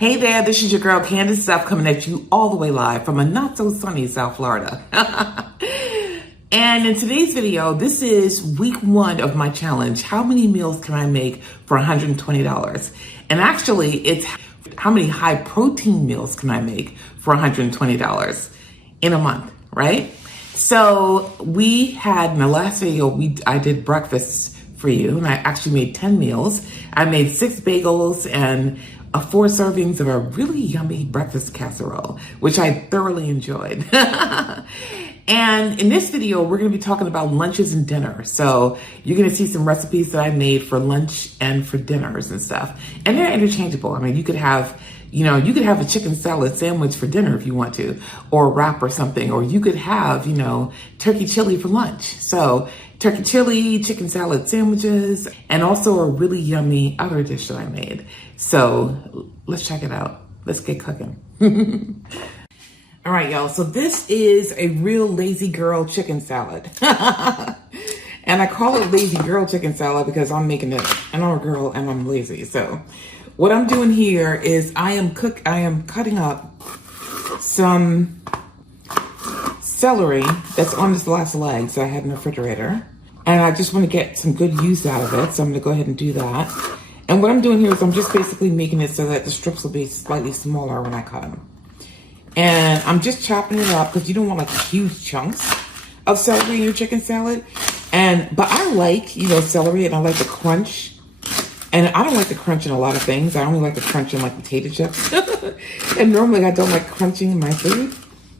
Hey there, this is your girl Candace Stuff coming at you all the way live from a not so sunny South Florida. And in today's video, this is week 1 of my challenge. How many meals can I make for $120? And actually, it's how many high protein meals can I make for $120 in a month, right? So we had in the last video, I did breakfast for you, and I actually made 10 meals. I made 6 bagels and 4 servings of a really yummy breakfast casserole, which I thoroughly enjoyed. And in this video, we're gonna be talking about lunches and dinners. So you're gonna see some recipes that I made for lunch and for dinners and stuff. And they're interchangeable. I mean, you could have a chicken salad sandwich for dinner if you want to, or a wrap or something, or you could have, turkey chili for lunch. So turkey chili, chicken salad sandwiches, and also a really yummy other dish that I made. So let's check it out. Let's get cooking. All right, y'all. So this is a real lazy girl chicken salad. And I call it lazy girl chicken salad because I'm making it, and I'm a girl and I'm lazy. So what I'm doing here is I am cutting up some celery that's on this last leg that I had in the refrigerator. And I just want to get some good use out of it. So I'm going to go ahead and do that. And what I'm doing here is I'm just basically making it so that the strips will be slightly smaller when I cut them. And I'm just chopping it up because you don't want like huge chunks of celery in your chicken salad. But I like, celery, and I like the crunch. And I don't like the crunch in a lot of things. I only like the crunch in like potato chips. And normally I don't like crunching in my food.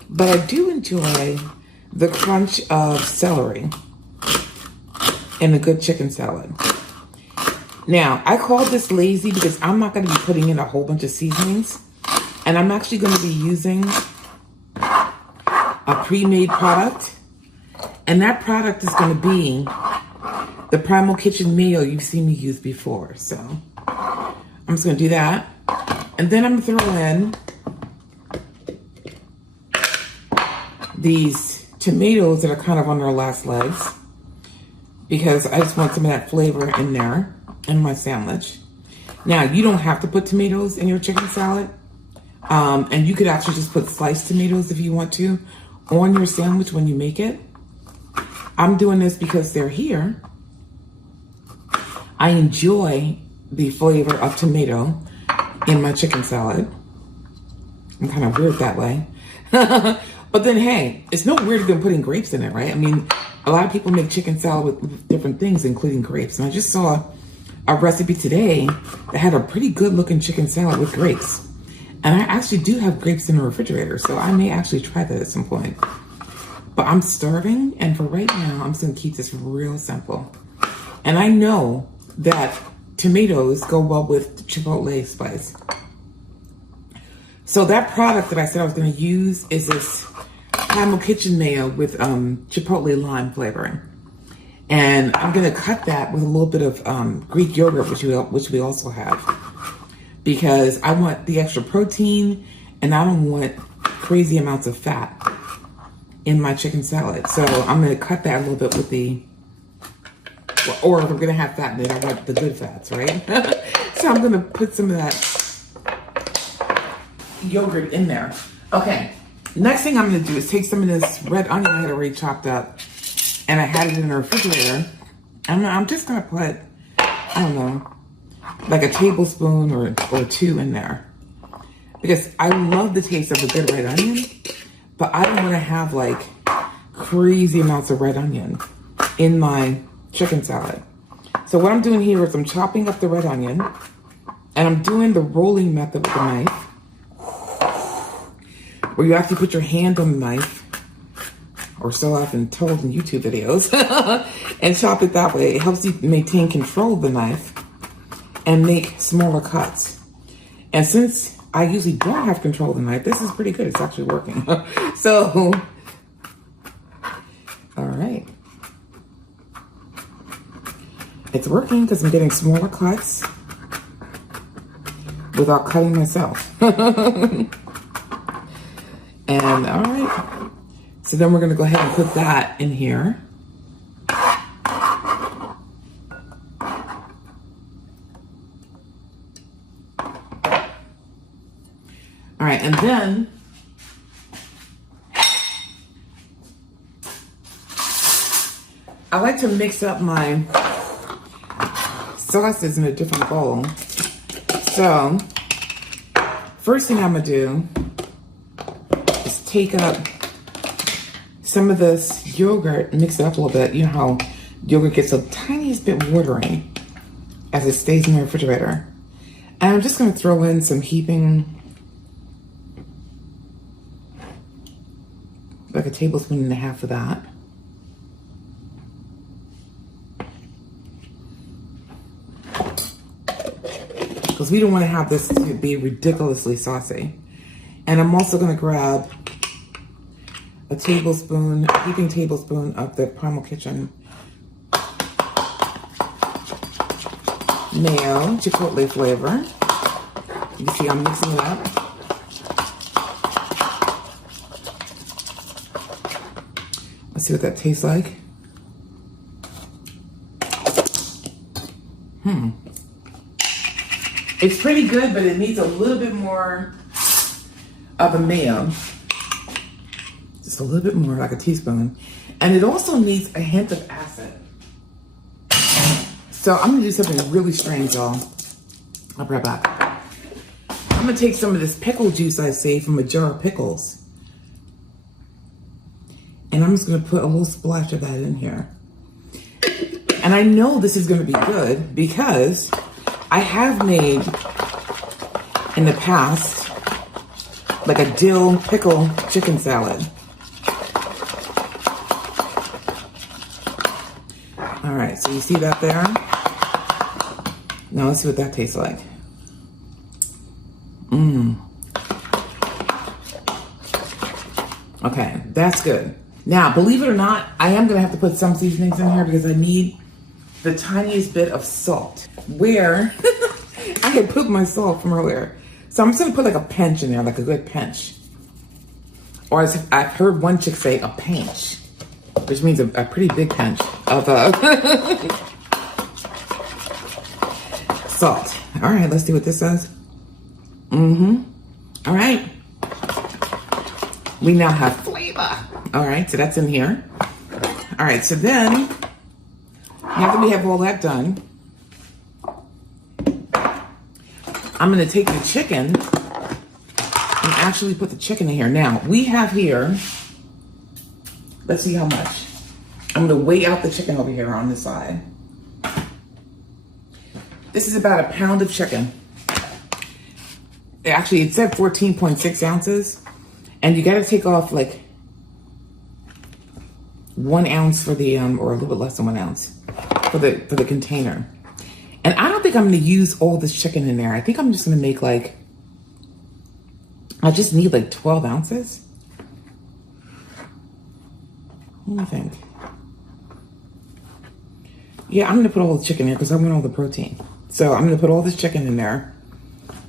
But I do enjoy the crunch of celery in a good chicken salad. Now, I call this lazy because I'm not going to be putting in a whole bunch of seasonings. And I'm actually going to be using a pre-made product. And that product is going to be the Primal Kitchen mayo you've seen me use before. So I'm just going to do that. And then I'm going to throw in these tomatoes that are kind of on their last legs, because I just want some of that flavor in there in my sandwich. Now, you don't have to put tomatoes in your chicken salad. And you could actually just put sliced tomatoes if you want to on your sandwich when you make it. I'm doing this because they're here. I enjoy the flavor of tomato in my chicken salad. I'm kind of weird that way. But then, hey, it's no weirder than putting grapes in it, right? I mean, a lot of people make chicken salad with different things, including grapes. And I just saw a recipe today that had a pretty good looking chicken salad with grapes. And I actually do have grapes in the refrigerator, so I may actually try that at some point. But I'm starving, and for right now, I'm just gonna keep this real simple. And I know that tomatoes go well with chipotle spice. So that product that I said I was gonna use is this Primal Kitchen mayo with chipotle lime flavoring. And I'm gonna cut that with a little bit of Greek yogurt, which we also have, because I want the extra protein and I don't want crazy amounts of fat in my chicken salad. So I'm going to cut that a little bit with or if I'm going to have fat in it, I want the good fats, right? So I'm going to put some of that yogurt in there. Okay, next thing I'm going to do is take some of this red onion I had already chopped up, and I had it in the refrigerator. I'm just going to put, I don't know, like a tablespoon or 2 in there, because I love the taste of a good red onion, but I don't want to have like crazy amounts of red onion in my chicken salad. So what I'm doing here is I'm chopping up the red onion, and I'm doing the rolling method with the knife, where you actually put your hand on the knife, or so I've been told in YouTube videos, and chop it that way. It helps you maintain control of the knife and make smaller cuts. And since I usually don't have control of the knife, this is pretty good. It's actually working. So, all right. It's working because I'm getting smaller cuts without cutting myself. And all right. So then we're going to go ahead and put that in here. All right, and then I like to mix up my sauces in a different bowl. So, first thing I'm gonna do is take up some of this yogurt, mix it up a little bit. You know how yogurt gets a tiniest bit watery as it stays in the refrigerator. And I'm just gonna throw in some heaping, like a tablespoon and a half of that. Because we don't want to have this to be ridiculously saucy. And I'm also going to grab a tablespoon, a heaping tablespoon of the Primal Kitchen mayo, chipotle flavor. You can see I'm mixing it up. Let's see what that tastes like. It's pretty good, but it needs a little bit more of a mayo. Just a little bit more, like a teaspoon. And it also needs a hint of acid. So I'm gonna do something really strange, y'all. I'll be right back. I'm gonna take some of this pickle juice I saved from a jar of pickles. And I'm just gonna put a little splash of that in here. And I know this is gonna be good because I have made in the past like a dill pickle chicken salad. All right, so you see that there? Now let's see what that tastes like. Okay, that's good. Now, believe it or not, I am gonna have to put some seasonings in here because I need the tiniest bit of salt. Where I had put my salt from earlier. So I'm just gonna put like a pinch in there, like a good pinch. Or as I've heard one chick say, a pinch, which means a pretty big pinch of salt. All right, let's see what this says. All right. We now have flavor. All right, so that's in here. All right, so then, now that we have all that done, I'm gonna take the chicken and actually put the chicken in here. Now, we have here, let's see how much. I'm gonna weigh out the chicken over here on this side. This is about a pound of chicken. Actually, it said 14.6 ounces. And you gotta take off like 1 ounce for the, or a little bit less than 1 ounce for the container. And I don't think I'm gonna use all this chicken in there. I think I'm just gonna make like, I just need like 12 ounces. What do you think? Yeah, I'm gonna put all the chicken in because I want all the protein. So I'm gonna put all this chicken in there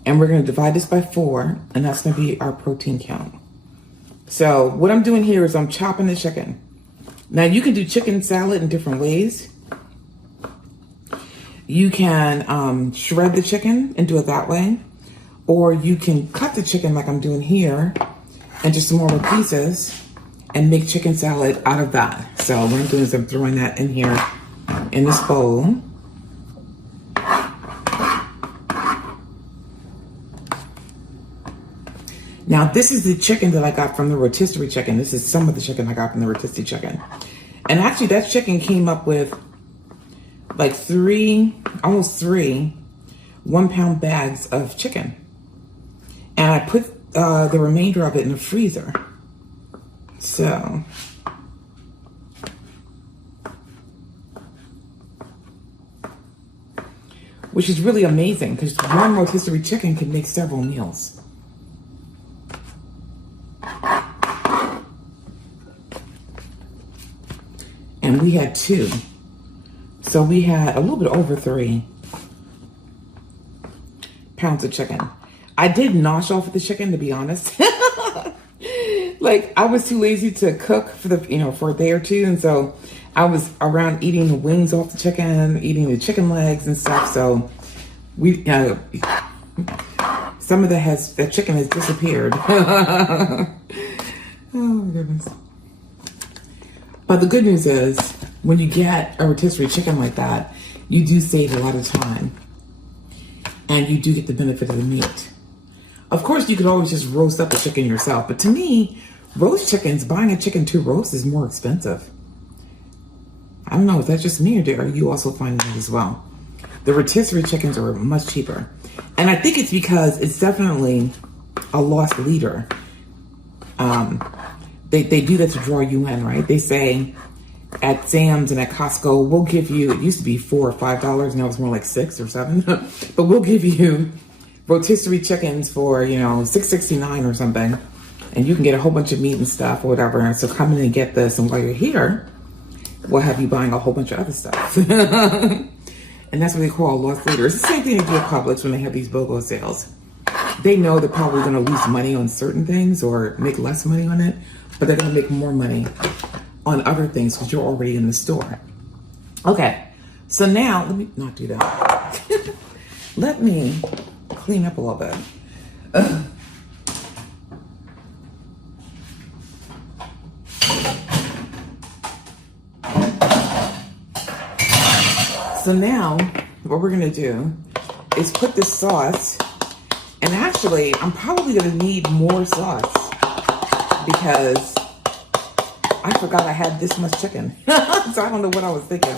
and we're gonna divide this by 4 and that's gonna be our protein count. So what I'm doing here is I'm chopping the chicken. Now you can do chicken salad in different ways. You can shred the chicken and do it that way. Or you can cut the chicken like I'm doing here into smaller pieces and make chicken salad out of that. So what I'm doing is I'm throwing that in here in this bowl. Now this is the chicken that I got from the rotisserie chicken. This is some of the chicken I got from the rotisserie chicken. And actually that chicken came up with like almost three 1-pound bags of chicken. And I put the remainder of it in the freezer. So, which is really amazing because one rotisserie chicken can make several meals. And we had 2. So we had a little bit over 3 pounds of chicken. I did nosh off of the chicken, to be honest. Like I was too lazy to cook for a day or 2. And so I was around eating the wings off the chicken, eating the chicken legs and stuff. So some of that chicken has disappeared. Oh my goodness. But the good news is, when you get a rotisserie chicken like that, you do save a lot of time. And you do get the benefit of the meat. Of course, you could always just roast up a chicken yourself. But to me, roast chickens, buying a chicken to roast is more expensive. I don't know, is that just me, or are you also finding that as well? The rotisserie chickens are much cheaper. And I think it's because it's definitely a lost leader. They do that to draw you in, right? They say at Sam's and at Costco, we'll give you, it used to be $4 or $5, now it's more like $6 or $7. But we'll give you rotisserie chickens for, $6.69 or something. And you can get a whole bunch of meat and stuff or whatever. And so come in and get this. And while you're here, we'll have you buying a whole bunch of other stuff. And that's what they call lost leaders. It's the same thing they do at Publix when they have these BOGO sales. They know they're probably going to lose money on certain things or make less money on it, but they're going to make more money on other things because you're already in the store. Okay, so now, let me not do that. Let me clean up a little bit. So now, what we're gonna do is put this sauce, and actually, I'm probably gonna need more sauce because I forgot I had this much chicken. So I don't know what I was thinking.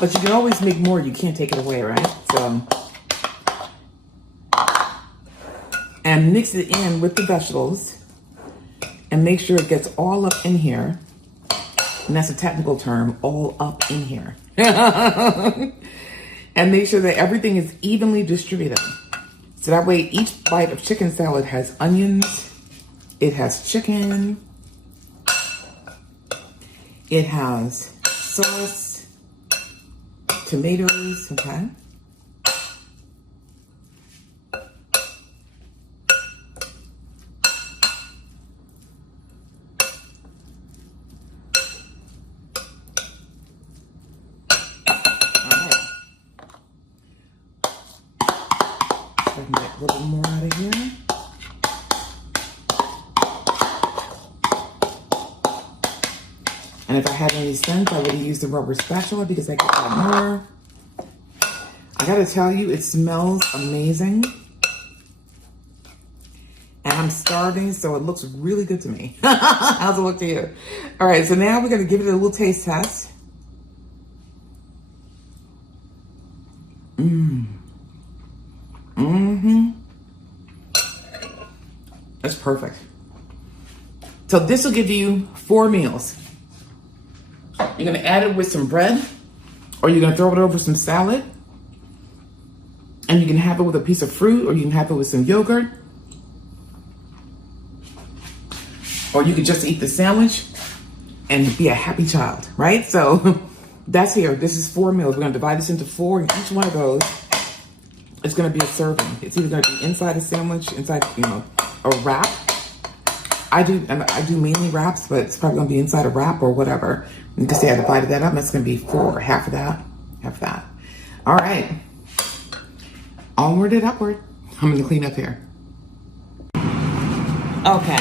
But you can always make more, you can't take it away, right? So, and mix it in with the vegetables and make sure it gets all up in here. And that's a technical term, all up in here. And make sure that everything is evenly distributed. So that way each bite of chicken salad has onions, it has chicken, it has sauce, tomatoes, okay? I can get a little bit more out of here. And if I had any sense, I would have used the rubber spatula because I could add more. I gotta tell you, it smells amazing. And I'm starving, so it looks really good to me. How's it look to you? All right, so now we're gonna give it a little taste test. That's perfect. So this will give you 4 meals. You're gonna add it with some bread, or you're gonna throw it over some salad, and you can have it with a piece of fruit, or you can have it with some yogurt, or you could just eat the sandwich and be a happy child, right? So that's here. This is 4 meals. We're gonna divide this into 4, and each one of those is gonna be a serving. It's either gonna be inside a sandwich, inside, a wrap. I do mainly wraps, but it's probably gonna be inside a wrap or whatever. You can say I divided that up, and it's gonna be 4, half of that, half of that. All right, onward and upward. I'm gonna clean up here. Okay,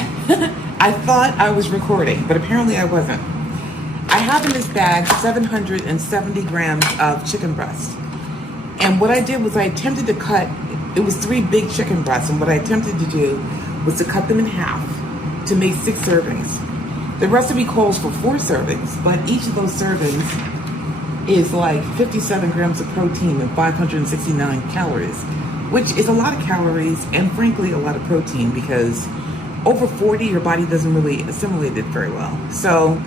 I thought I was recording, but apparently I wasn't. I have in this bag 770 grams of chicken breast. And what I did was I attempted to cut, it was 3 big chicken breasts, and what I attempted to do was to cut them in half to make 6 servings. The recipe calls for 4 servings, but each of those servings is like 57 grams of protein and 569 calories, which is a lot of calories and frankly a lot of protein because over 40, your body doesn't really assimilate it very well. So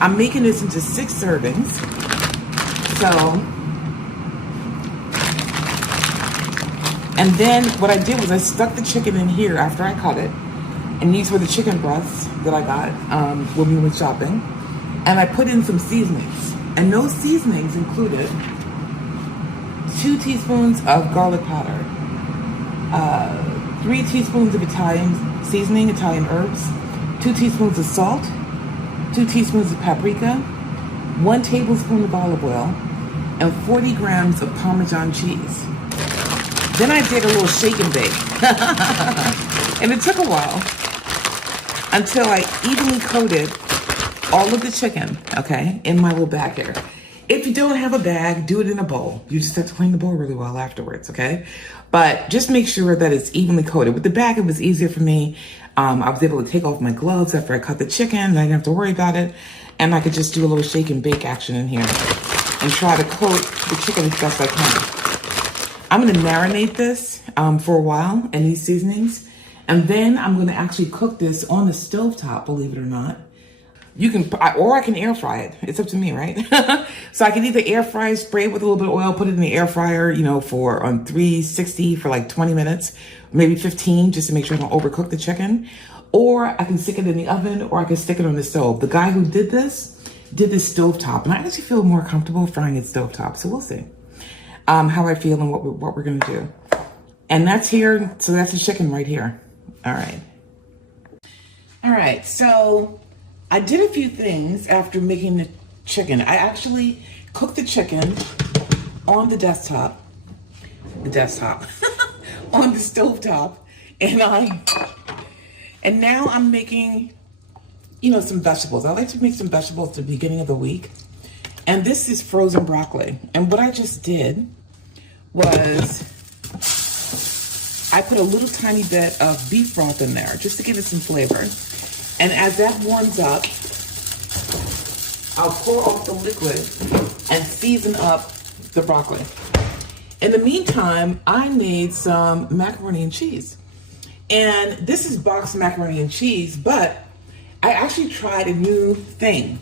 I'm making this into 6 servings. So, and then what I did was I stuck the chicken in here after I cut it. And these were the chicken breasts that I got when we went shopping. And I put in some seasonings. And those seasonings included 2 teaspoons of garlic powder, 3 teaspoons of Italian seasoning, Italian herbs, 2 teaspoons of salt, 2 teaspoons of paprika, 1 tablespoon of olive oil, and 40 grams of Parmesan cheese. Then I did a little shake and bake. And it took a while until I evenly coated all of the chicken, okay, in my little bag here. If you don't have a bag, do it in a bowl. You just have to clean the bowl really well afterwards, okay? But just make sure that it's evenly coated. With the bag, it was easier for me. I was able to take off my gloves after I cut the chicken. I didn't have to worry about it. And I could just do a little shake and bake action in here and try to coat the chicken as best I can. I'm gonna marinate this for a while in these seasonings. And then I'm gonna actually cook this on the stovetop, believe it or not. You can, or I can air fry it. It's up to me, right? So I can either air fry, spray it with a little bit of oil, put it in the air fryer, you know, for on 360 for like 20 minutes, maybe 15, just to make sure I don't overcook the chicken. Or I can stick it in the oven, or I can stick it on the stove. The guy who did this stovetop, and I actually feel more comfortable frying it stovetop. So we'll see how I feel and what we're gonna do. And that's here, so that's the chicken right here. All right. All right, so I did a few things after making the chicken. I actually cooked the chicken on the desktop, on the stovetop, and now I'm making, you know, some vegetables. I like to make some vegetables at the beginning of the week. And this is frozen broccoli. And what I just did was I put a little tiny bit of beef broth in there just to give it some flavor. And as that warms up, I'll pour off the liquid and season up the broccoli. In the meantime, I made some macaroni and cheese. And this is boxed macaroni and cheese, but I actually tried a new thing.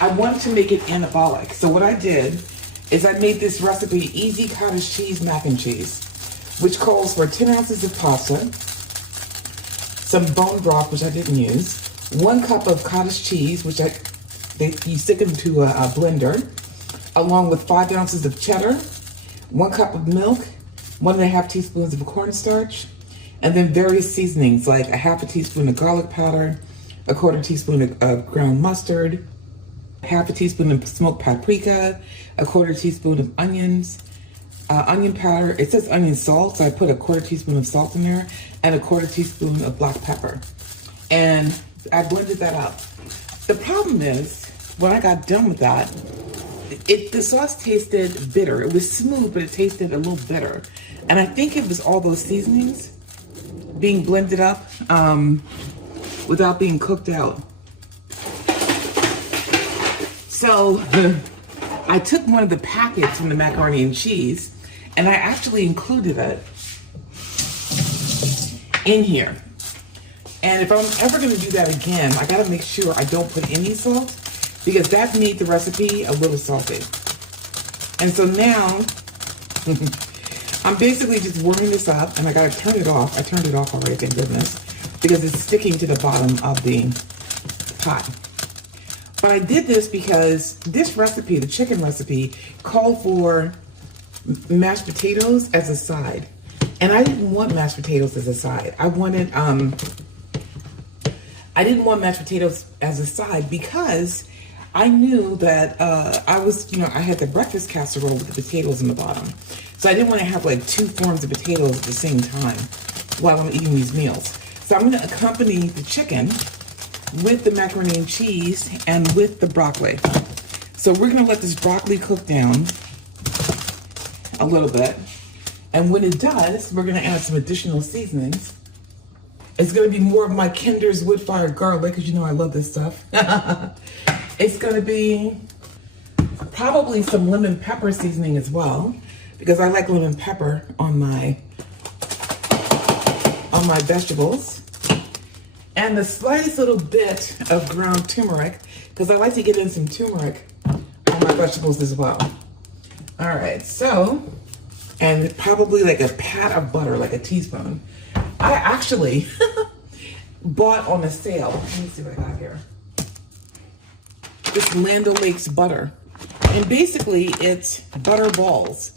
I wanted to make it anabolic. So what I did is I made this recipe, easy cottage cheese mac and cheese, which calls for 10 ounces of pasta, some bone broth, which I didn't use, 1 cup of cottage cheese, which you stick into a blender, along with 5 ounces of cheddar, 1 cup of milk, 1.5 teaspoons of cornstarch, and then various seasonings like a 1/2 teaspoon of garlic powder, 1/4 teaspoon of ground mustard, 1/2 teaspoon of smoked paprika, 1/4 teaspoon of onion powder. It says onion salt, so I put 1/4 teaspoon of salt in there, and 1/4 teaspoon of black pepper. And I blended that up. The problem is, when I got done with that, the sauce tasted bitter. It was smooth, but it tasted a little bitter. And I think it was all those seasonings being blended up without being cooked out. So I took one of the packets from the macaroni and cheese, and I actually included it in here. And if I'm ever gonna do that again, I gotta make sure I don't put any salt, because that made the recipe a little salty. And so now, I'm basically just warming this up, and I gotta turn it off. I turned it off already, thank goodness, because it's sticking to the bottom of the pot. But I did this because this recipe, the chicken recipe, called for mashed potatoes as a side. And I didn't want mashed potatoes as a side. I didn't want mashed potatoes as a side because I knew that I had the breakfast casserole with the potatoes in the bottom. So I didn't want to have like 2 forms of potatoes at the same time while I'm eating these meals. So I'm going to accompany the chicken with the macaroni and cheese and with the broccoli. So we're going to let this broccoli cook down a little bit. And when it does, we're going to add some additional seasonings. It's going to be more of my Kinder's wood-fired garlic, because you know I love this stuff. It's going to be probably some lemon pepper seasoning as well, because I like lemon pepper on my vegetables. And the slightest little bit of ground turmeric, because I like to get in some turmeric on my vegetables as well. All right, so, and probably like a pat of butter, like a teaspoon. I actually bought on a sale. Let me see what I got here. This Land O'Lakes butter. And basically it's butter balls.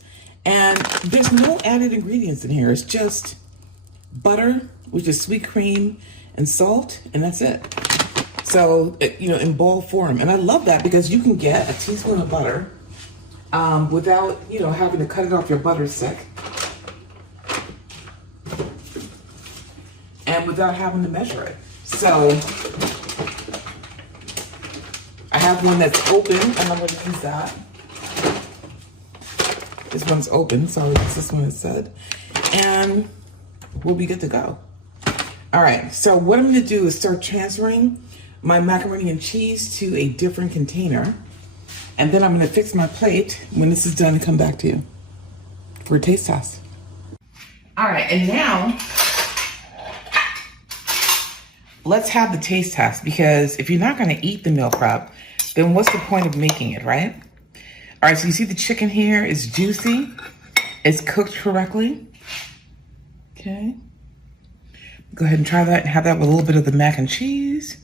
And there's no added ingredients in here. It's just butter, which is sweet cream and salt, and that's it. So, in ball form. And I love that because you can get a teaspoon of butter, without, you know, having to cut it off your butter stick. And without having to measure it. So I have one that's open, and I'm going to use that. This one's open, sorry, this one is said. And we'll be good to go. All right, so what I'm going to do is start transferring my macaroni and cheese to a different container. And then I'm going to fix my plate when this is done and come back to you for a taste test. All right, and now let's have the taste test, because if you're not going to eat the meal prep, then what's the point of making it, right? All right, so you see the chicken here is juicy. It's cooked correctly. Okay. Go ahead and try that and have that with a little bit of the mac and cheese.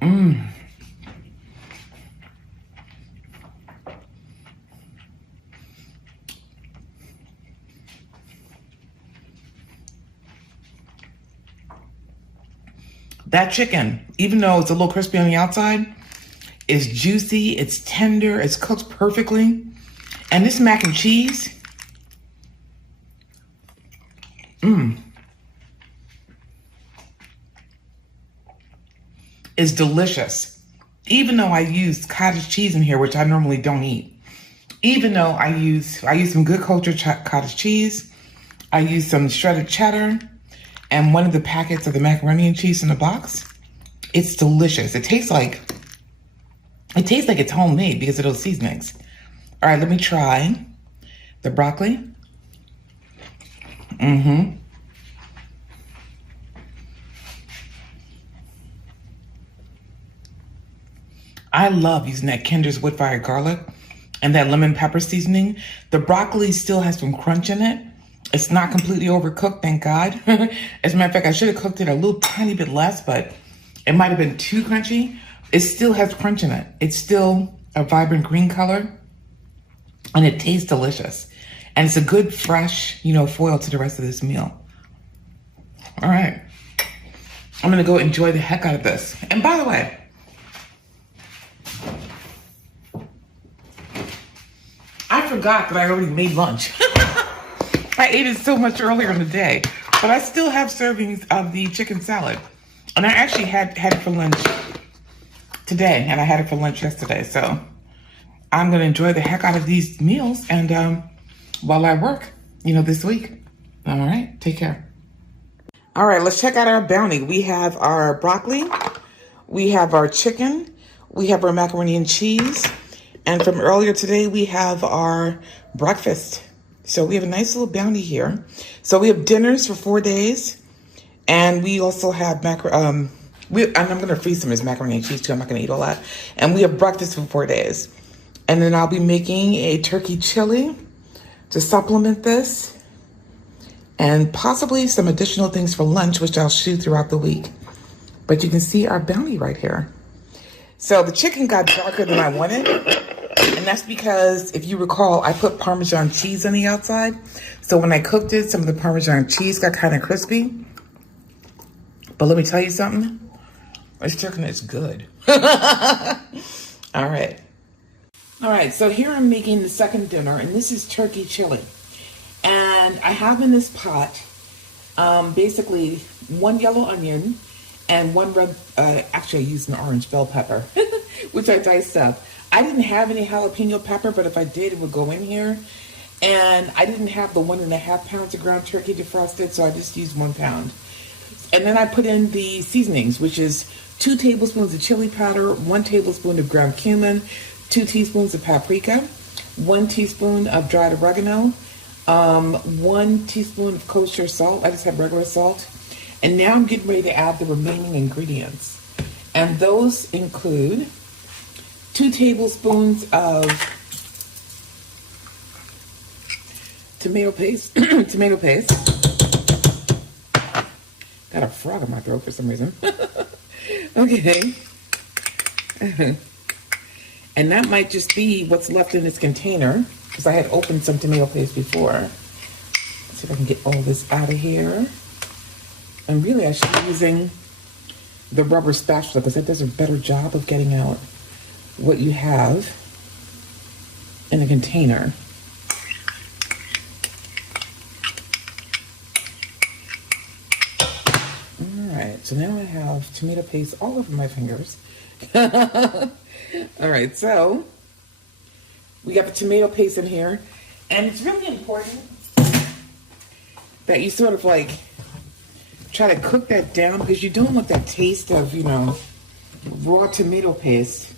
Mmm. That chicken, even though it's a little crispy on the outside, is juicy, it's tender, it's cooked perfectly. And this mac and cheese, is delicious. Even though I used cottage cheese in here, which I normally don't eat. Even though I use some good cultured cottage cheese, I use some shredded cheddar, and one of the packets of the macaroni and cheese in the box. It's delicious. It tastes like it's homemade because of those seasonings. All right, let me try the broccoli. I love using that Kinder's wood fired garlic and that lemon pepper seasoning. The broccoli still has some crunch in it. It's not completely overcooked, thank God. As a matter of fact, I should have cooked it a little tiny bit less, but it might have been too crunchy. It still has crunch in it. It's still a vibrant green color, and it tastes delicious. And it's a good, fresh, you know, foil to the rest of this meal. All right. I'm gonna go enjoy the heck out of this. And by the way, I forgot that I already made lunch. I ate it so much earlier in the day, but I still have servings of the chicken salad. And I actually had it for lunch today, and I had it for lunch yesterday. So I'm gonna enjoy the heck out of these meals and while I work, you know, this week. All right, take care. All right, let's check out our bounty. We have our broccoli, we have our chicken, we have our macaroni and cheese, and from earlier today, we have our breakfast. So we have a nice little bounty here. So we have dinners for 4 days, and we also have and I'm gonna freeze some of this macaroni and cheese too. I'm not gonna eat all that. And we have breakfast for 4 days. And then I'll be making a turkey chili to supplement this, and possibly some additional things for lunch, which I'll shoot throughout the week. But you can see our bounty right here. So the chicken got darker than I wanted. And that's because, if you recall, I put Parmesan cheese on the outside. So when I cooked it, some of the Parmesan cheese got kind of crispy. But let me tell you something. This chicken is good. All right. All right, so here I'm making the second dinner, and this is turkey chili. And I have in this pot, basically 1 yellow onion and 1 red, actually I used an orange bell pepper, which I diced up. I didn't have any jalapeno pepper, but if I did, it would go in here. And I didn't have the 1.5 pounds of ground turkey defrosted, so I just used 1 pound. And then I put in the seasonings, which is 2 tablespoons of chili powder, 1 tablespoon of ground cumin, 2 teaspoons of paprika, 1 teaspoon of dried oregano, 1 teaspoon of kosher salt. I just have regular salt. And now I'm getting ready to add the remaining ingredients. And those include 2 tablespoons of tomato paste. Tomato paste. Got a frog in my throat for some reason. Okay. And that might just be what's left in this container, because I had opened some tomato paste before. Let's see if I can get all this out of here. And really, I should be using the rubber spatula, because that does a better job of getting out what you have in a container. All right, so now I have tomato paste all over my fingers. All right, so we got the tomato paste in here, and it's really important that you sort of like try to cook that down, because you don't want that taste of, you know, raw tomato paste.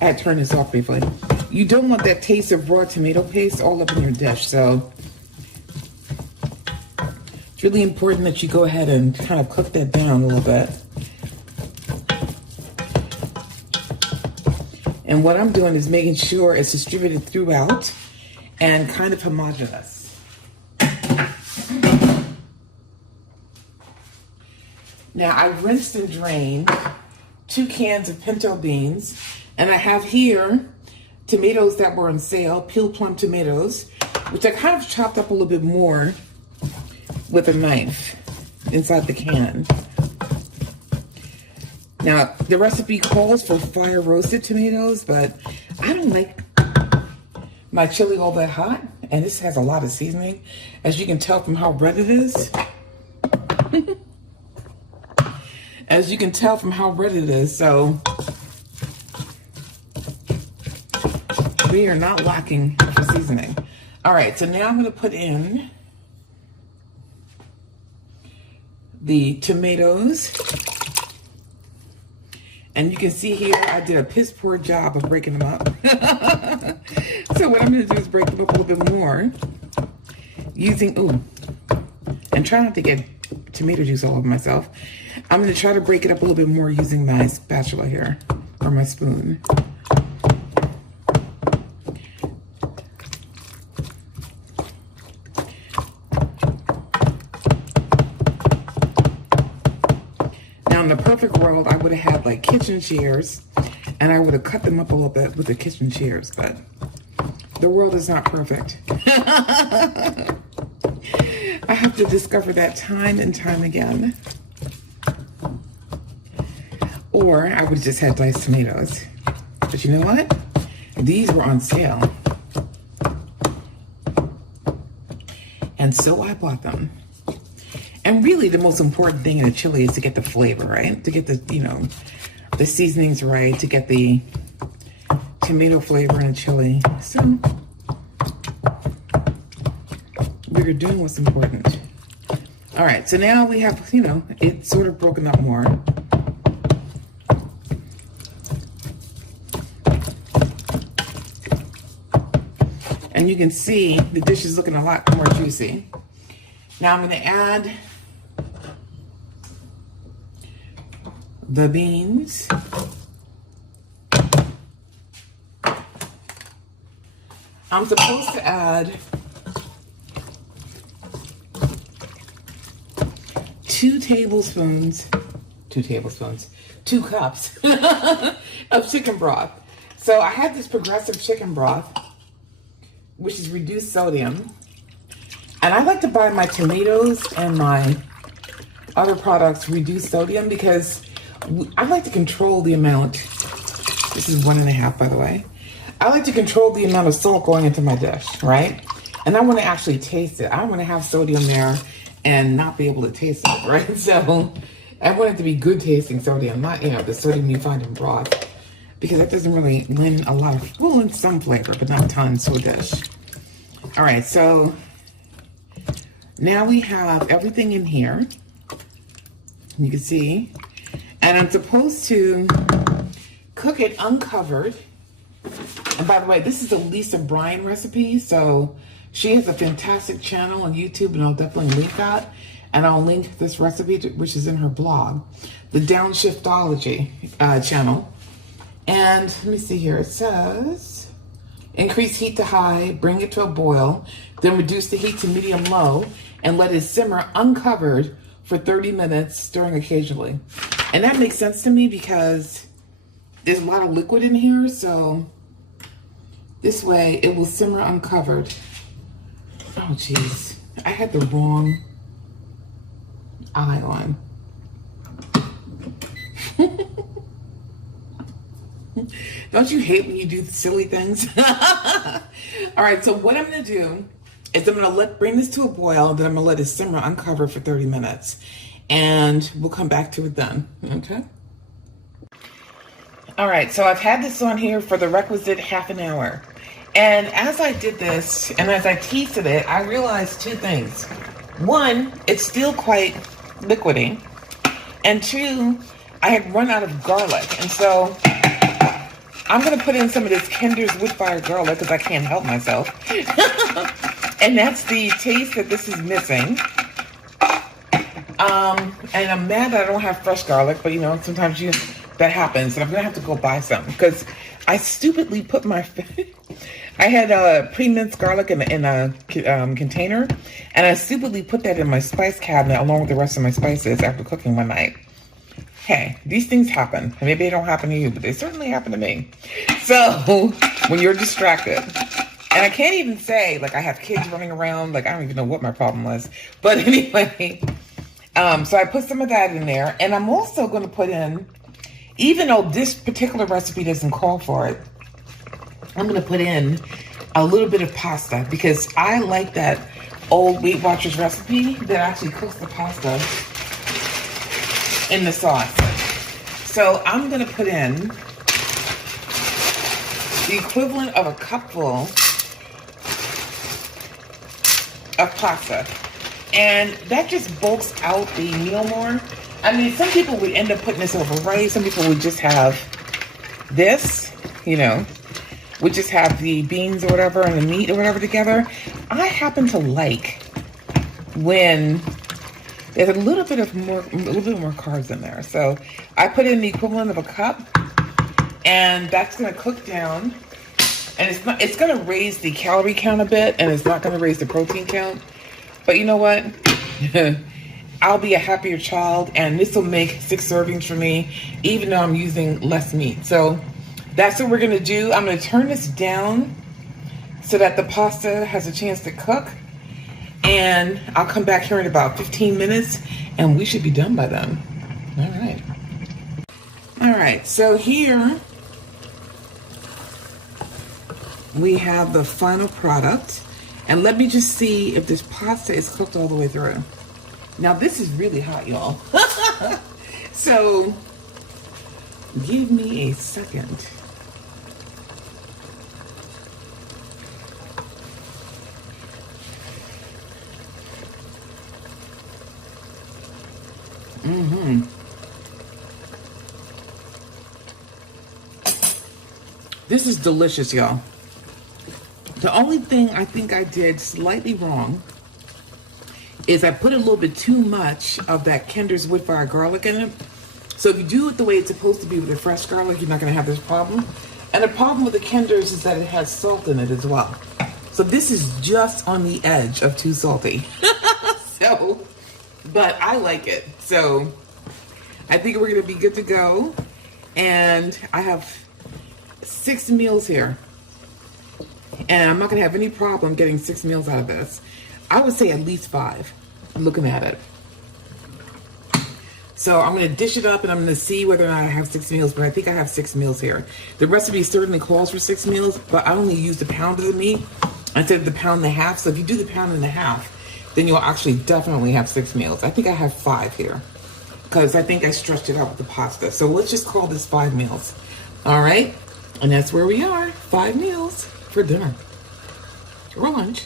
I had to turn this off briefly. You don't want that taste of raw tomato paste all up in your dish, so it's really important that you go ahead and kind of cook that down a little bit. And what I'm doing is making sure it's distributed throughout and kind of homogeneous. Now, I rinsed and drained 2 cans of pinto beans, and I have here tomatoes that were on sale, peeled plum tomatoes, which I kind of chopped up a little bit more with a knife inside the can. Now, the recipe calls for fire roasted tomatoes, but I don't like my chili all that hot, and this has a lot of seasoning, as you can tell from how red it is. As you can tell from how red it is, so we are not lacking for seasoning. All right, so now I'm going to put in the tomatoes. And you can see here, I did a piss poor job of breaking them up. So what I'm going to do is break them up a little bit more using, and try not to get tomato juice all over myself. I'm going to try to break it up a little bit more using my spatula here, or my spoon. Now, in the perfect world, I would have had like kitchen shears, and I would have cut them up a little bit with the kitchen shears, but the world is not perfect. I have to discover that time and time again. Or I would have just had diced tomatoes. But you know what? These were on sale. And so I bought them. And really the most important thing in a chili is to get the flavor, right? To get the, you know, the seasonings right, to get the tomato flavor in a chili. So we're doing what's important. All right, so now we have, you know, it's sort of broken up more. And you can see the dish is looking a lot more juicy. Now I'm going to add the beans. I'm supposed to add 2 cups of chicken broth. So I had this progressive chicken broth, which is reduced sodium. And I like to buy my tomatoes and my other products reduced sodium because I like to control the amount. This is 1.5, by the way. I like to control the amount of salt going into my dish, right? And I want to actually taste it. I want to have sodium there and not be able to taste it, right? So I want it to be good tasting sodium, not, you know, the sodium you find in broth, because that doesn't really lend a lot of, well, in some flavor, but not tons to a dish. All right, so now we have everything in here. You can see, and I'm supposed to cook it uncovered. And by the way, this is the Lisa Bryan recipe, so she has a fantastic channel on YouTube, and I'll definitely link that. And I'll link this recipe, which is in her blog, the Downshiftology channel. And let me see here. It says, increase heat to high, bring it to a boil, then reduce the heat to medium-low, and let it simmer uncovered for 30 minutes, stirring occasionally. And that makes sense to me because there's a lot of liquid in here, so this way it will simmer uncovered. Oh, jeez. I had the wrong eye on. Don't you hate when you do silly things? All right, so what I'm gonna do is I'm gonna bring this to a boil, then I'm gonna let it simmer uncovered for 30 minutes. And we'll come back to it then, okay? All right, so I've had this on here for the requisite half an hour. And as I did this, and as I tasted it, I realized two things. One, it's still quite liquidy. And two, I had run out of garlic. And so I'm gonna put in some of this Kinder's wood-fired garlic because I can't help myself. And that's the taste that this is missing. And I'm mad that I don't have fresh garlic, but you know, sometimes that happens, and I'm gonna have to go buy some because I stupidly put I had pre-minced garlic in a container, and I stupidly put that in my spice cabinet along with the rest of my spices after cooking one night. Hey, these things happen. Maybe they don't happen to you, but they certainly happen to me. So when you're distracted, and I can't even say like I have kids running around, like I don't even know what my problem was, but anyway. So I put some of that in there, and I'm also going to put in, even though this particular recipe doesn't call for it, I'm going to put in a little bit of pasta because I like that old Weight Watchers recipe that actually cooks the pasta in the sauce. So I'm going to put in the equivalent of a cupful of pasta. And that just bulks out the meal more. I mean, some people would end up putting this over rice. Some people would just have this, you know, would just have the beans or whatever and the meat or whatever together. I happen to like when there's a little bit more carbs in there. So I put in the equivalent of a cup, and that's going to cook down. And it's going to raise the calorie count a bit, and it's not going to raise the protein count. But you know what? I'll be a happier child, and this will make 6 servings for me, even though I'm using less meat. So that's what we're gonna do. I'm gonna turn this down so that the pasta has a chance to cook. And I'll come back here in about 15 minutes, and we should be done by then. All right. All right, so here we have the final product. And let me just see if this pasta is cooked all the way through. Now this is really hot, y'all. So give me a second. This is delicious, y'all. The only thing I think I did slightly wrong is I put a little bit too much of that Kinder's wood-fired garlic in it. So if you do it the way it's supposed to be with the fresh garlic, you're not going to have this problem. And the problem with the Kinder's is that it has salt in it as well. So this is just on the edge of too salty. So, but I like it. So I think we're going to be good to go. And I have 6 meals here. And I'm not going to have any problem getting 6 meals out of this. I would say at least 5, looking at it. So I'm going to dish it up, and I'm going to see whether or not I have 6 meals, but I think I have 6 meals here. The recipe certainly calls for 6 meals, but I only used a pound of the meat instead of the pound and a half. So if you do the pound and a half, then you'll actually definitely have 6 meals. I think I have 5 here because I think I stretched it out with the pasta. So let's just call this 5 meals. All right. And that's where we are. 5 meals for dinner or lunch.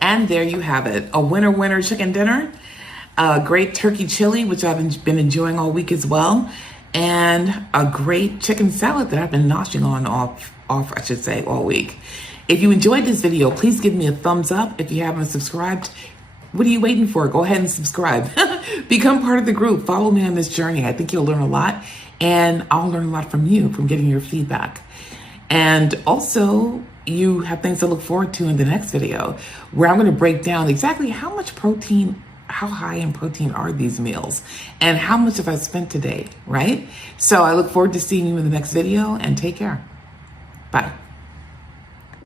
And there you have it. A winner chicken dinner. A great turkey chili, which I've been enjoying all week as well. And a great chicken salad that I've been noshing on off, I should say, all week. If you enjoyed this video, please give me a thumbs up. If you haven't subscribed, what are you waiting for? Go ahead and subscribe. Become part of the group. Follow me on this journey. I think you'll learn a lot. And I'll learn a lot from you, from getting your feedback. And also, you have things to look forward to in the next video, where I'm going to break down exactly how much protein, how high in protein are these meals, and how much have I spent today, right? So I look forward to seeing you in the next video, and take care. Bye.